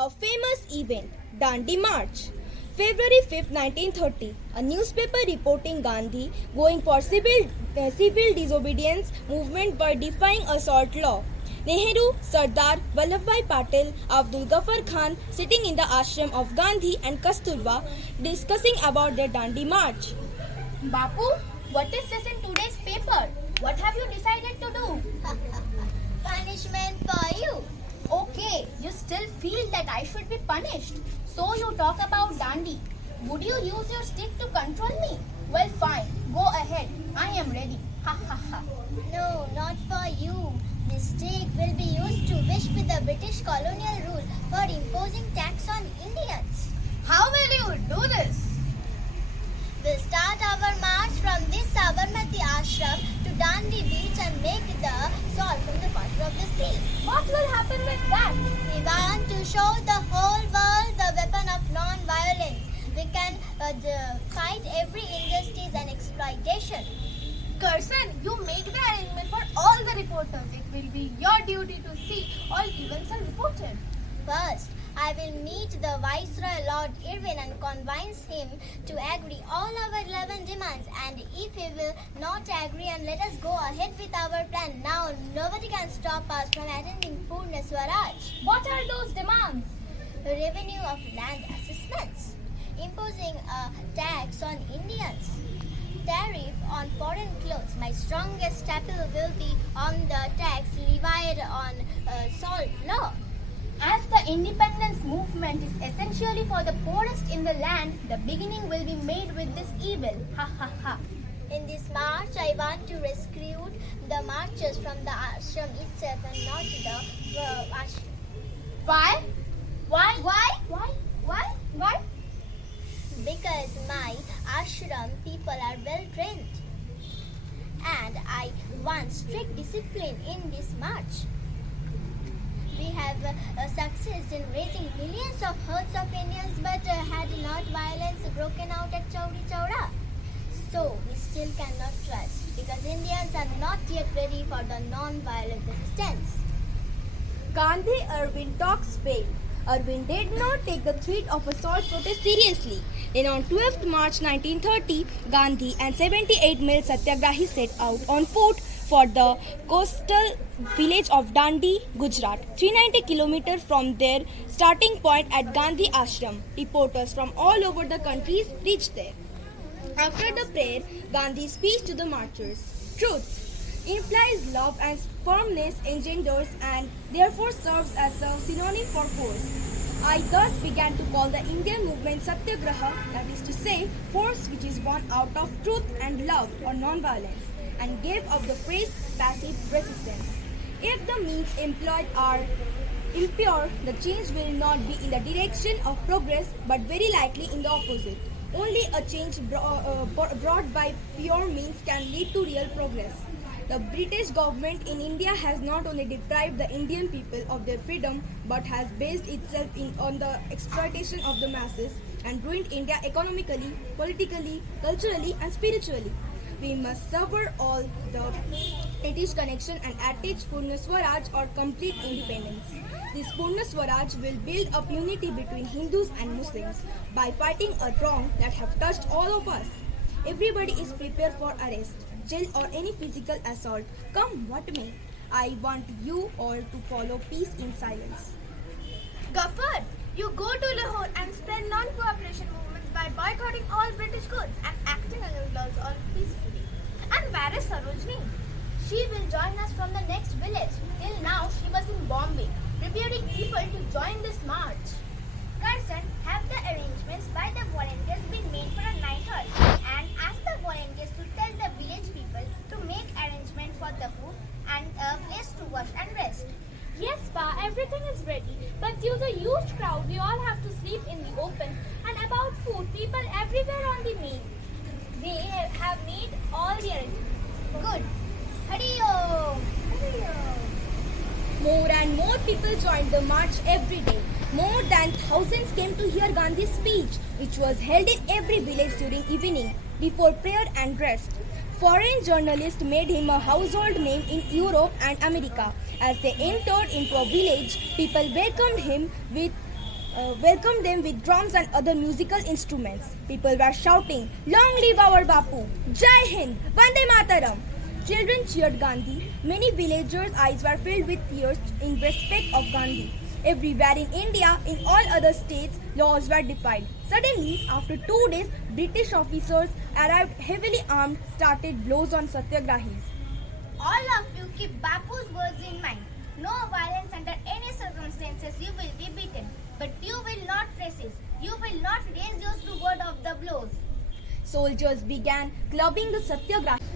A famous event, Dandi March. February 5, 1930, a newspaper reporting Gandhi going for civil disobedience movement by defying assault law. Nehru, Sardar Vallabhbhai Patel, Abdul Ghaffar Khan sitting in the ashram of Gandhi and Kasturba discussing about the Dandi March. Bapu, what is this in today's paper? What have you decided to do? Punishment for you. Okay, you still feel that I should be punished. So you talk about Dandi. Would you use your stick to control me? Well, fine. Go ahead. I am ready. Ha ha ha. No, not for you. This stick will be used to wish with the British colonial rule for imposing tax on Indians. How will you do this? We'll start our march from this Sabarmati ashram to Dandi beach and make the salt from the water of the sea. What will happen with that? We want to show the whole world the weapon of non-violence. We can fight every injustice and exploitation. Curson, you make the arrangement for all the reporters. It will be your duty to see all events are reported. First, I will meet the Viceroy Lord Irwin and convince him to agree all our 11 demands. And if he will not agree and let us go ahead with our plan, now nobody can stop us from attending Purna Swaraj. What are those demands? Revenue of land assessments, imposing a tax on Indians, tariff on foreign clothes. My strongest appeal will be on the tax levied on salt law. As the independence movement is essentially for the poorest in the land, the beginning will be made with this evil. Ha ha ha. In this march, I want to recruit the marchers from the ashram itself and not the ashram. Why? Why? Because my ashram people are well trained. And I want strict discipline in this march. We have succeeded in raising millions of herds of Indians, but had not violence broken out at Chauri Chaura. So we still cannot trust, because Indians are not yet ready for the non-violent resistance. Gandhi-Irwin talks failed. Irwin did not take the threat of a salt protest seriously. Then on 12th March 1930, Gandhi and 78 male Satyagrahis set out on foot for the coastal village of Dandi, Gujarat, 390 kilometers from their starting point at Gandhi Ashram. Reporters from all over the country reached there. After the prayer, Gandhi's speech to the marchers. Truth implies love and firmness engenders and therefore serves as a synonym for force. I thus began to call the Indian movement Satyagraha, that is to say, force which is born out of truth and love or non-violence, and gave up the phrase passive resistance. If the means employed are impure, the change will not be in the direction of progress but very likely in the opposite. Only a change brought by pure means can lead to real progress. The British government in India has not only deprived the Indian people of their freedom but has based itself on the exploitation of the masses and ruined India economically, politically, culturally and spiritually. We must sever all the British connection and attach Purna Swaraj or complete independence. This Purna Swaraj will build up unity between Hindus and Muslims by fighting a wrong that have touched all of us. Everybody is prepared for arrest, jail or any physical assault, come what may. I want you all to follow peace in silence. Ghaffar, you go to Lahore and spread non-cooperation movements by boycotting all British goods and acting against laws all peacefully. And where is Sarojini? She will join us from the next village. Till now, she was in Bombay, preparing people to join this march. Carson, have the arrangements by the volunteers been made for a night halt, and ask the volunteers to tell the village people to make arrangements for the food and a place to wash and rest. Yes, Pa, everything is ready. But due to huge crowd, we all have to sleep in the open. And about food, people everywhere on the main. They have made all the arrangements. Good. Hurry-o! More and more people joined the march every day. More than thousands came to hear Gandhi's speech, which was held in every village during evening, before prayer and rest. Foreign journalists made him a household name in Europe and America. As they entered into a village, people welcomed him with welcomed them with drums and other musical instruments. People were shouting, "Long live our Bapu! Jai Hind! Vande Mataram!" Children cheered Gandhi. Many villagers' eyes were filled with tears in respect of Gandhi. Everywhere in India, in all other states, laws were defied. Suddenly, after 2 days, British officers arrived heavily armed, started blows on Satyagrahis. All of you keep Bapu's words in mind. No violence under any circumstances, you will be beaten. But you will not resist. You will not raise your sword of the blows. Soldiers began clubbing the Satyagrahis.